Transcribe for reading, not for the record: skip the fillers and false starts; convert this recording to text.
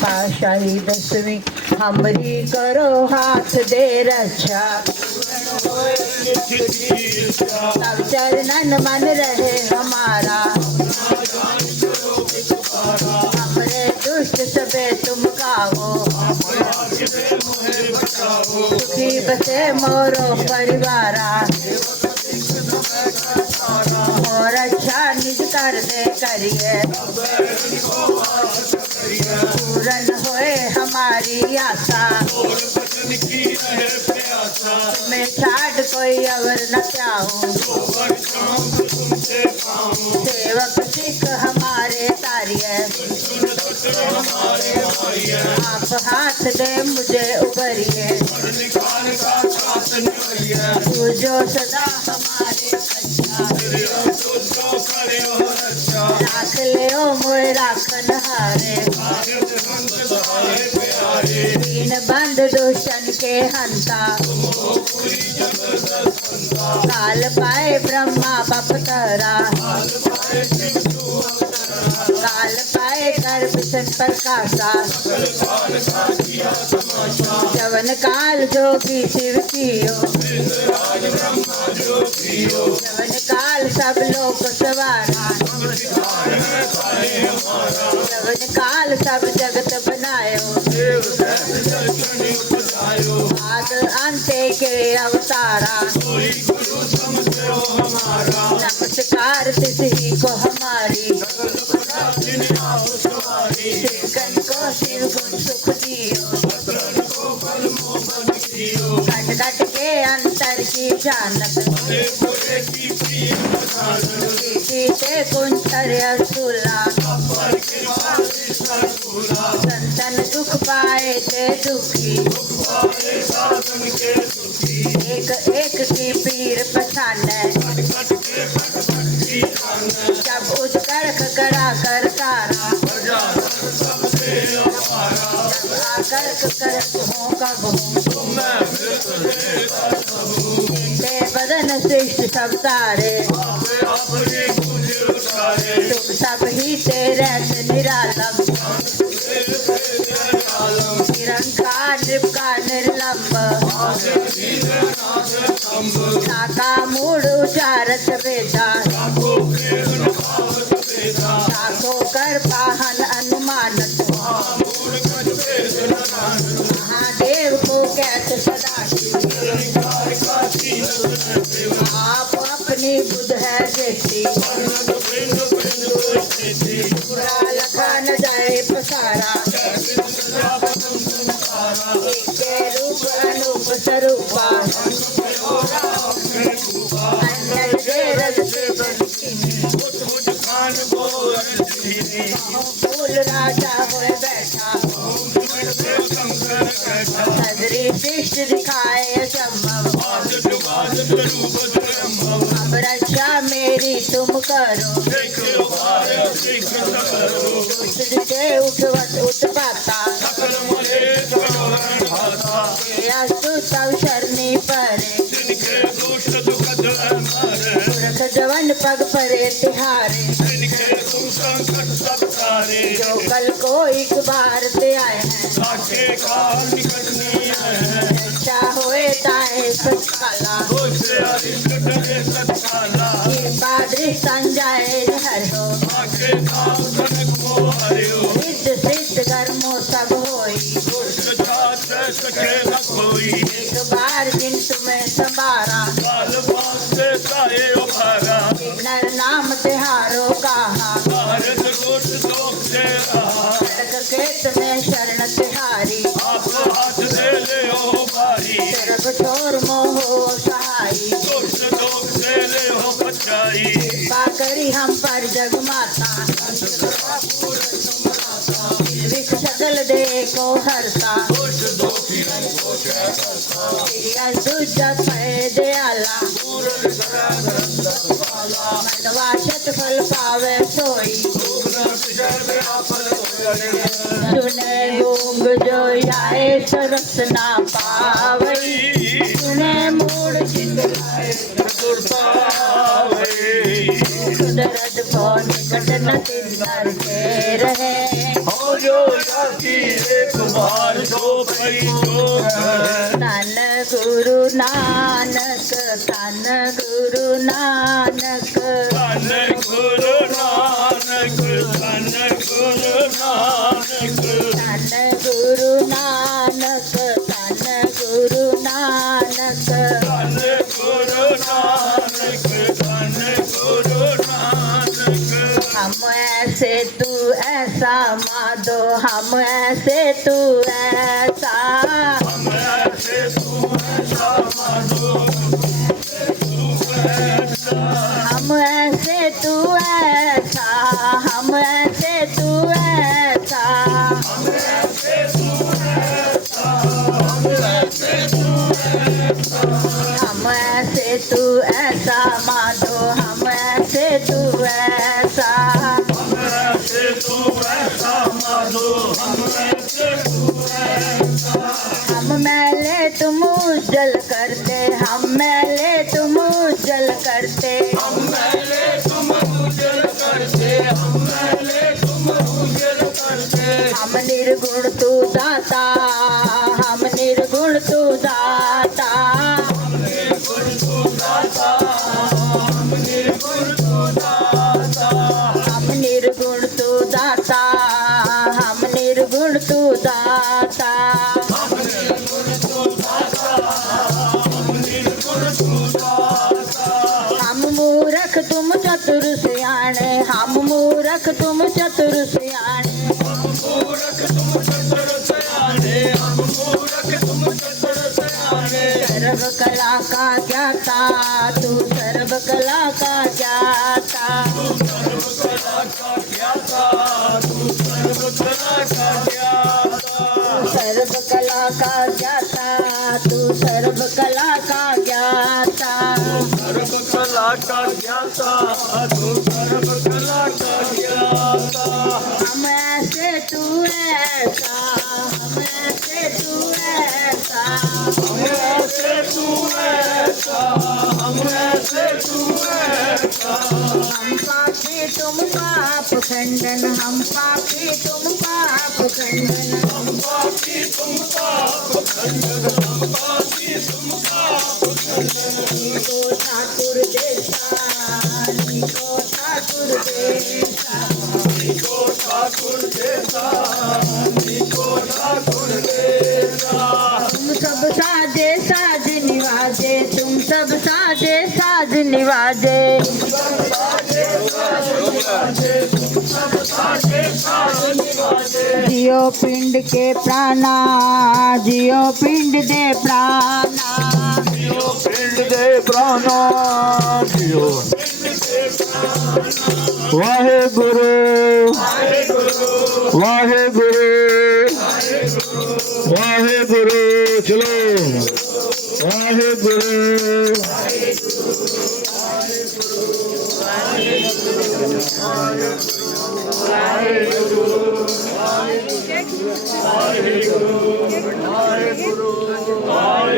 पाशाही दसवीं हमरी करो हाथ दे रक्षा तब चरणन मन रहे हमारा हमरे दुष्ट सबे तुम गाओ सुखी बसे मोरो परिवारा और अच्छा निज कर दे करिए पूरन होए हमारी आशा मैं छाड़ कोई अवर न चाहूं सेवक सिख हमारे तारिये आप हाथ दे मुझे उबरिए तू जो सदा हमारे अच्छा राख ले ओ मोए राखन हारे दीन बंद दुष्टन के हंता काल पाए ब्रह्मा बपतरा काल पाए कर विष्णु प्रकाशा जवन काल जोगी शिव कियो जवन काल सब लोग सवारा जवन काल सब जगत बनायो आद अंते के अवतारा नमस्कार तिसही को हमारी शिवगन को शिव गुण सुख दियो घट घट के अंतर की जानत जीते कुंतर असुला संतन दुख पाए थे दुखी एक एक की पीर पछाने जब उज कड़क कड़ा कर तारा जब आकर कर हो कब ते बदन श्रेष्ठ सब तारे तुम सब ही तेरे निरालम निरंकार निर्विकार निर्लंब साका मूड उचारत वेदा साको कर पाहन अनुमानत महादेव को कहते सदा आप अपनी बुध है जेठी पूरा लखा न जाए पसारा के रूप अनूप स्वरूपा अन्य रज फूल राजा हुए बैठा सदरी शिष्ट दिखाए संभव अब रक्षा मेरी तुम करो के उठवत उत्पाता सब शरणी परे पुरख जवन पग परे तिहारे जो कल को एक बार ते आए हैं अच्छा होए ताए सत्काला बादरी संजाए हर हो सिद्ध सिद्ध कर्मों सब होई एक बार जिन तुम्हें संभारा नर नाम तिहारो कहा केत में शरण तिहारी सिर्फ छोर मोह सहाई कृपा करी हम पर जग माता विख सकल दे को हरता दयाला मनवाशत फल पावे सोई सुने गूंग जो आए सरस ना पावई सुने मूड दर्द को निकट न तिंदर के रहे तन गुरु नानक तन गुरु नानक तन गुरु नानक तन गुरु नानक तन गुरु नानक तन गुरु नानक तन गुरु नानक तन गुरु नानक हम ऐसे तू ऐसा माधो हम ऐसे तू ऐसा हम ऐसे तू ऐसा माधो हम ऐसे तू ऐसा हम ऐसे तू ऐसा हम ऐसे तू ऐसा हम ऐसे तू ऐसा तू ऐसा माधो हम ऐसे तू ऐसा हम ऐसे तू ऐसा माधो हम ऐसे तू ऐसा हम मैले तुम उज्जल करते हम मैले तुम उज्जल करते हम मैले तुम उज्जल करते हम मैले तुम उज्जल करते हम निर्गुण तू दाता हम निर्गुण तू दाता हम निर्गुण तू दाता हम निर्गुण तू दाता हम निर्गुण तू दाता हम निर्गुण तू दाता हम निर्गुण तू दाता हम निर्गुण तू दाता हम मूर्ख तुम चतुर सियाणे हम मूर्ख तुम चतुर सियाणे हम मूर्ख तुम चतुर सयाने हम मूर्ख तुम चतुर सयाने सर्व कला का ज्ञाता तू सर्व कला का ज्ञाता सर्व कला का ज्ञाता तू सर्व कला का ज्ञाता सर्व कला का ज्ञाता तू सर्व कला का ज्ञाता सर्व कला का ज्ञाता तू सर्व कला का ज्ञाता हम ऐसे तू ऐसा हम ऐसे तू ऐसा हम ऐसे तू ऐसा हम ऐसे तू ऐसा हम पापी तुम पाप खंडन हम पापी तुम पाप खंडन हम पापी तुम पाप खंडन हम पापी तुम पाप खंडन निको ठाकुर देसा निको ठाकुर देसा निको ठाकुर देसा निको ठाकुर देसा तुम सब साजे साज निवाजे तुम सब साजे साज निवाजे जियो पिंड के प्राणा जियो पिंड दे प्राणा जियो पिंड दे प्राणा जियो वाहेगुरु वाहेगुरु वाहेगुरु चलो वाहेगुरु वाहेगुरु वाहेगुरु